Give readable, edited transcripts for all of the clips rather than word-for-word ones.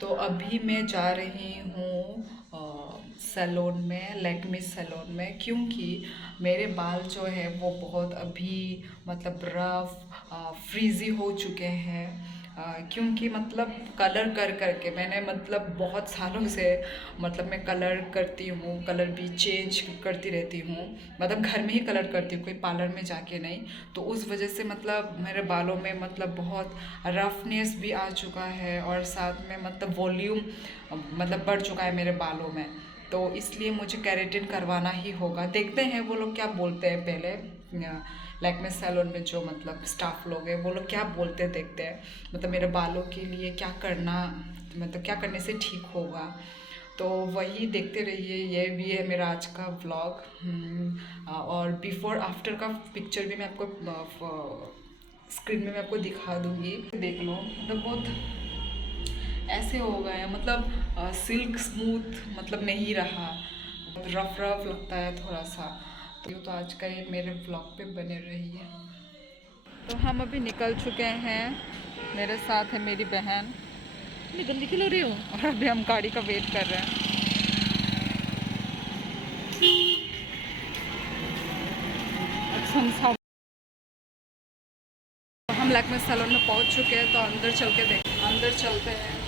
तो अभी मैं जा रही हूँ सैलून में, लैक्मे सैलून में, क्योंकि मेरे बाल जो है वो बहुत अभी मतलब रफ फ्रीज़ी हो चुके हैं। क्योंकि मतलब कलर कर करके मैंने मतलब बहुत सालों से मतलब मैं कलर करती हूँ, कलर भी चेंज करती रहती हूँ, मतलब घर में ही कलर करती हूँ, कोई पार्लर में जाके नहीं। तो उस वजह से मतलब मेरे बालों में मतलब बहुत रफनेस भी आ चुका है और साथ में मतलब वॉल्यूम मतलब बढ़ चुका है मेरे बालों में। तो इसलिए मुझे केराटिन करवाना ही होगा। देखते हैं वो लोग क्या बोलते हैं पहले, लैक्मे सैलून में जो मतलब स्टाफ लोग हैं वो लोग क्या बोलते हैं, देखते हैं मतलब मेरे बालों के लिए क्या करना, मतलब क्या करने से ठीक होगा। तो वही देखते रहिए। ये भी है मेरा आज का व्लॉग। और बिफोर आफ्टर का पिक्चर भी मैं आपको स्क्रीन में मैं आपको दिखा दूँगी, देख लो। मतलब बहुत ऐसे हो गए मतलब सिल्क स्मूथ मतलब नहीं रहा, रफ रफ लगता है थोड़ा सा। तो आज का ये मेरे व्लॉग पे बने रहिए। तो हम अभी निकल चुके हैं, मेरे साथ है मेरी बहन, मैं जल्दी क्यों रही हूँ, और अभी हम गाड़ी का वेट कर रहे हैं। हम लैक्मे सैलून में पहुँच चुके हैं, तो अंदर चल के अंदर चलते हैं।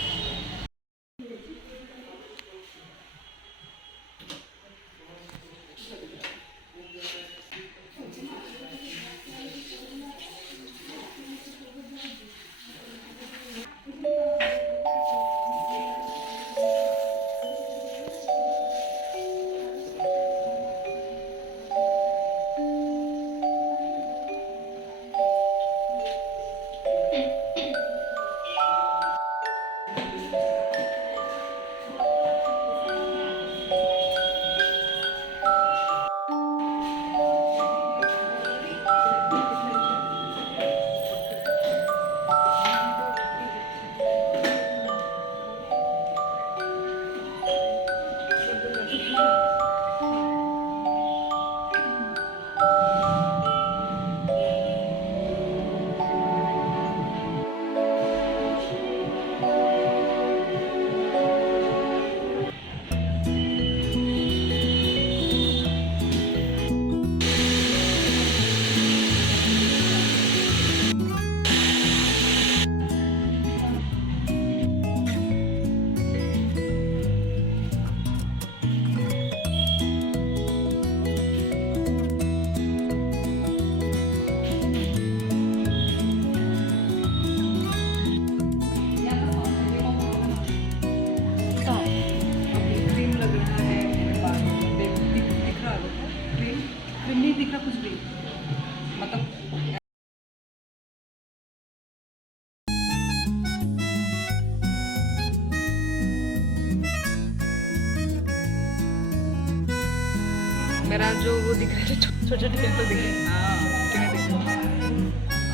मेरा जो वो दिख रहा है, छोटे छोटे पिंपल दिख रहे हैं, हाँ कितने दिख रहे हैं।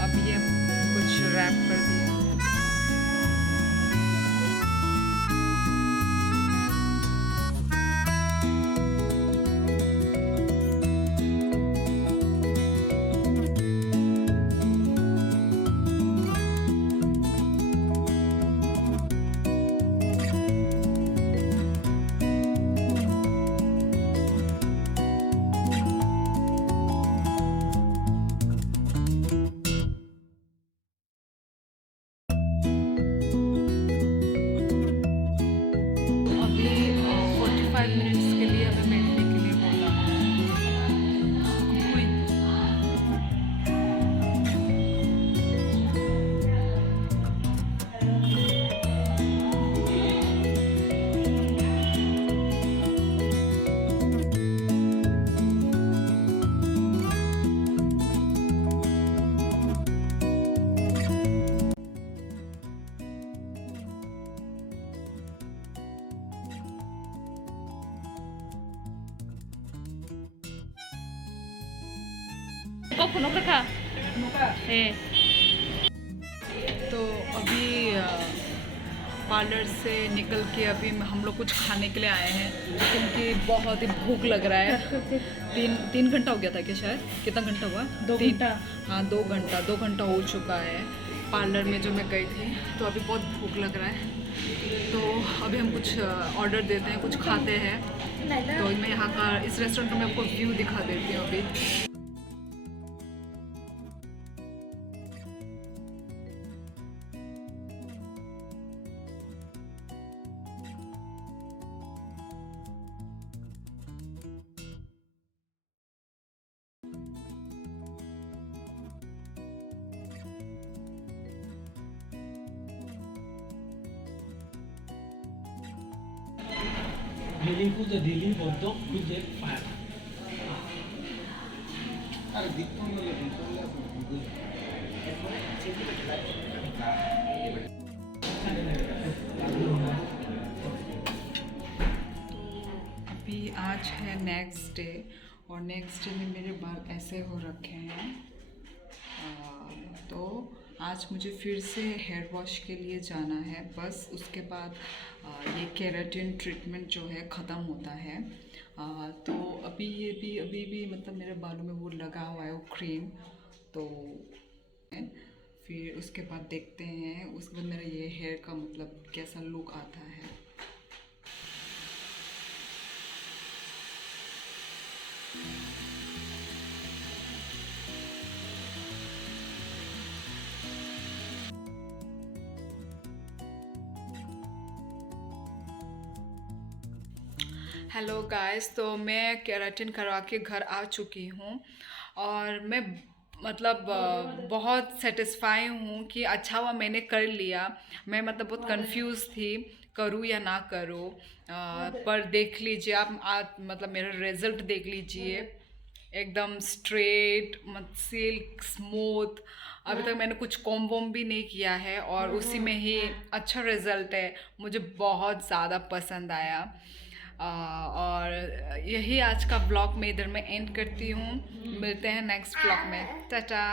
अब ये कुछ रैप कर दिया। अभी 45 मिनट्स के लिए हमें बैठने के लिए बोला है। तो अभी पार्लर से निकल के अभी हम लोग कुछ खाने के लिए आए हैं, क्योंकि बहुत ही भूख लग रहा है। तीन घंटा हो गया था क्या, शायद कितना घंटा हुआ, 2 घंटा। हाँ 2 घंटा हो चुका है पार्लर में जो मैं गई थी। तो अभी बहुत भूख लग रहा है, तो अभी हम कुछ ऑर्डर देते हैं, कुछ खाते हैं। तो मैं यहाँ का इस रेस्टोरेंट में आपको व्यू दिखा देती हूँ अभी। Daily food, the daily hot dog with the fat. अभी आज है नेक्स्ट डे, और नेक्स्ट डे में मेरे बाल ऐसे हो रखे हैं। तो आज मुझे फिर से हेयर वॉश के लिए जाना है, बस उसके बाद ये केराटिन ट्रीटमेंट जो है ख़त्म होता है। तो अभी भी मतलब मेरे बालों में वो लगा हुआ है, वो क्रीम। तो फिर उसके बाद देखते हैं, उसके बाद मेरा ये हेयर का मतलब कैसा लुक आता है। हेलो गाइस, तो मैं केराटिन करवा के घर आ चुकी हूँ, और मैं मतलब बहुत सेटिस्फाई हूँ कि अच्छा हुआ मैंने कर लिया। मैं मतलब बहुत कंफ्यूज थी, करूँ या ना करूँ। पर देख लीजिए आप मतलब मेरा रिजल्ट देख लीजिए, एकदम स्ट्रेट, मत सिल्क स्मूथ। अभी तक मैंने कुछ कॉम्ब वॉम्ब भी नहीं किया है, और उसी में ही अच्छा रिजल्ट है। मुझे बहुत ज़्यादा पसंद आया। और यही आज का ब्लॉग मैं इधर में एंड करती हूँ। मिलते हैं नेक्स्ट ब्लॉग में। टाटा।